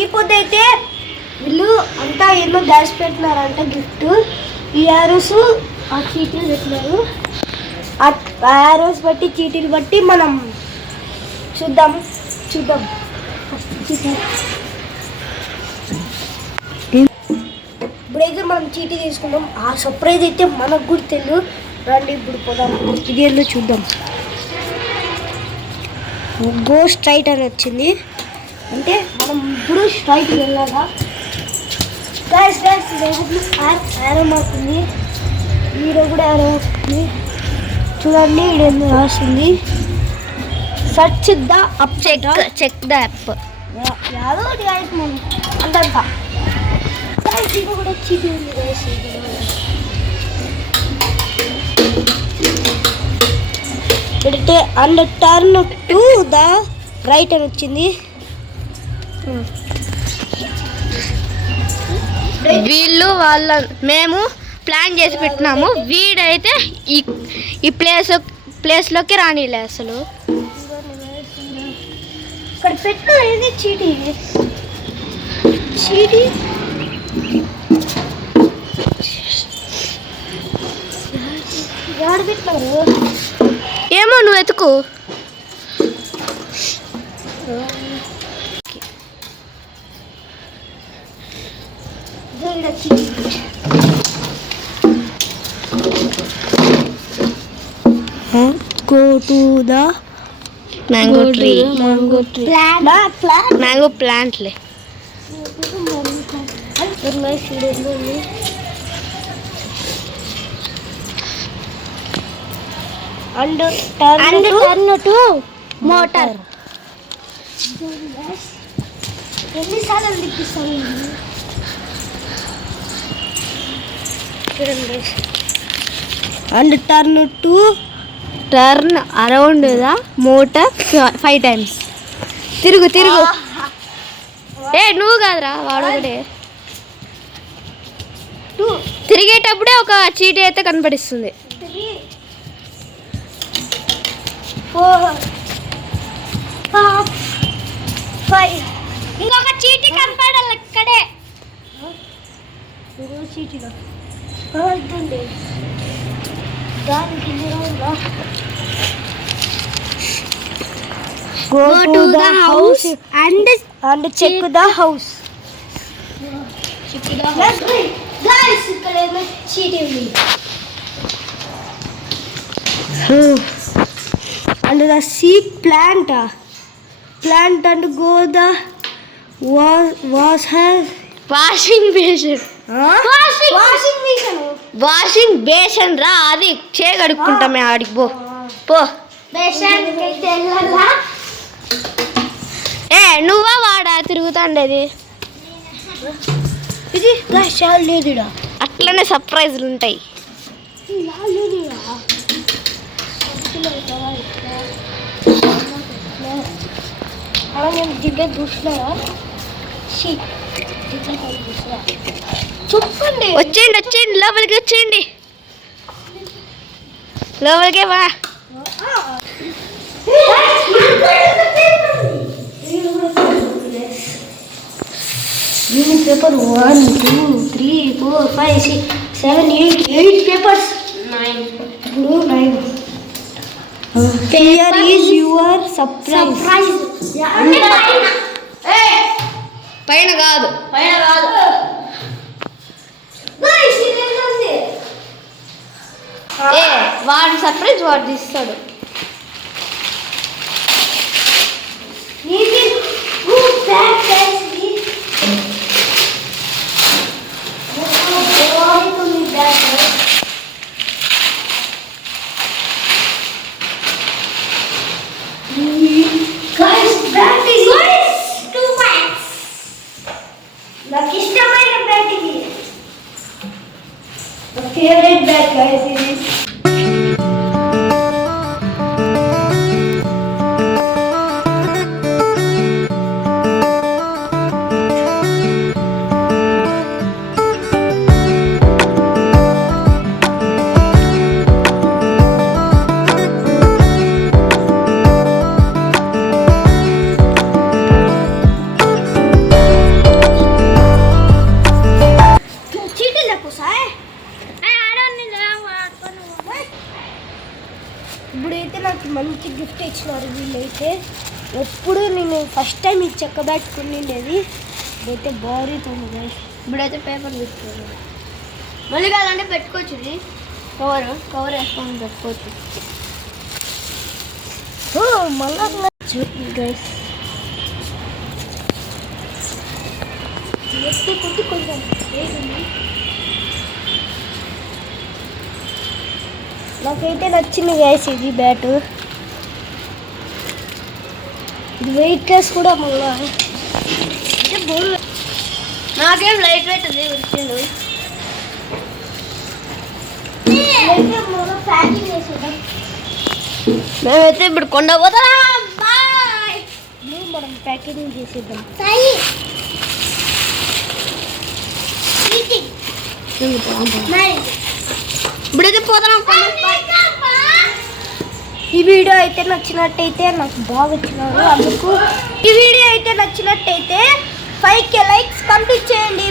ఈ పొద్దు అయితే వీళ్ళు అంతా ఏమో దాచి పెట్టినారంట గిఫ్ట్. ఈ యారోస్ ఆ చీటీలు పెట్టినారు. ఆ యారోస్ బట్టి చీటీలు బట్టి మనం చూద్దాం. ఇప్పుడైతే మనం చీటీ తీసుకుందాం. ఆ సర్ప్రైజ్ అయితే మనకు కూడా తెలియదు. రండి ఇప్పుడు పోదాం, ఇది చూద్దాం. గో స్ట్రైట్ అని వచ్చింది, అంటే మనం ఇప్పుడు స్ట్రైట్ వెళ్ళాలా. గ్యాస్ యారో మాకుంది, ఈరో కూడా యారో మాకుంది. చూడండి ఇక్కడ ఏమో రాస్తుంది, search the app, check the app. యాదో గ్యాస్ మనం అంతా ఇది కూడా చీటీ ఉంది గ్యాస్. పెడితే and turn to the right అని వచ్చింది. మేము ప్లాన్ చేసి పెట్టినాము. వీడైతే ఈ ప్లేస్లోకి రానిలే అసలు. ఇక్కడ పెట్టిన ఏది చీటీ ఎవరు పెట్టినారు ఏమో, నువ్వు వెతుకు. Go to the mango tree. Mango plant le. And turn to motor. ఎన్నిసార్లు తిప్పిస్తాను చూడండి. And turn around the motor 5 times. తిరుగు. నువ్వు కాదురా, వాడు ఒకటే. తిరిగేటప్పుడే ఒక చీటీ అయితే కనపడిస్తుంది. 4 5 ఇంకొక చీటీ కనపడాలి ఇక్కడే. చీటీలో Go to the house and check the house. Guys, ఇక్కడ ఏమో చీటీ ఉంది. And the seed plant and go the washing basin రా, అది చేయగడుక్కుంటామే. ఆడికి పో. నువ్వా వాడా తిరుగుతాండేది? ఇది లేదు, అట్లనే సర్ప్రైజ్లు ఉంటాయి. చెప్పండి. వచ్చేయండి లోపలికి వచ్చేయండి. లోపలికే వా. Paper 1 2 3 4 5 6 7 8 papers. 9. Here is your surprise. పైన కాదు. వాడి సర్ప్రైజ్ వాడు తీస్తాడు. నాకు ఇష్టమైన బ్యాట్ ఇది. ఫేవరెట్ బ్యాట్ గైస్ ఇది. ఫస్ట్ టైం ఈ చెక్క బ్యాట్ కొనిండేది. ఇదైతే భారీతుంది గైస్. ఇప్పుడైతే పేపర్ తీసుకోవాలి. మళ్ళీ కావాలంటే పెట్టుకోవచ్చు. ఇది కవర్ వేసుకొని పెట్టుకోవచ్చు. మళ్ళా గైస్ కొద్ది కొంచెం నాకైతే నచ్చింది గైస్ ఇది బ్యాటు. ఇది వెయిట్లెస్ కూడా మళ్ళా అంటే బోల్. నాకేం లైట్ వెయిట్ ఉంది వచ్చింది. ప్యాకింగ్ చేసేద్దాం. మేమైతే ఇప్పుడు కొండ పోతాం. మనం ప్యాకేజింగ్ చేసేద్దాం. ఇప్పుడైతే పోతాం. ఈ వీడియో అయితే నచ్చినట్టయితే నాకు బాగా వచ్చినారు అందుకు. ఈ వీడియో అయితే నచ్చినట్టయితే 5K లైక్స్ కంప్లీట్ చేయండి.